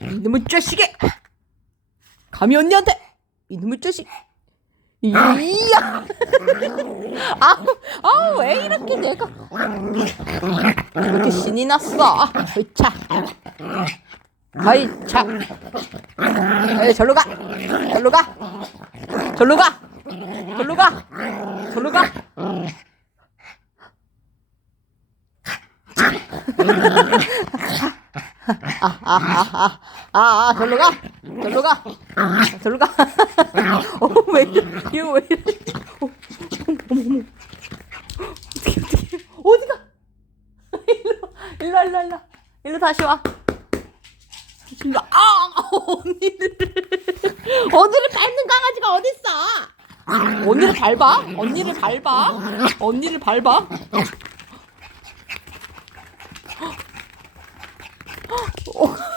이놈의 자식이! 감히 언니한테! 이놈의 자식! 이야! 아우, 아우, 왜 이렇게 내가. 이렇게 신이 났어. 자. 아이, 자. 에이, 절로 가! 절로 가! 절로 가! 절로 가! 절로 가! 아, 아, 아, 아, 아, 절로 가! 절로 가! 절로 가! 어, 왜 이래? 이거 왜 이래? 어, 어머, 어머. 어떻게, 어떻게, 어디가? 일로, 일로, 일로, 일로. 일로 다시 와. 아! 언니를. 언니를 밟는 강아지가 어딨어? 언니를 밟아? 언니를 밟아? 언니를 밟아? Oh.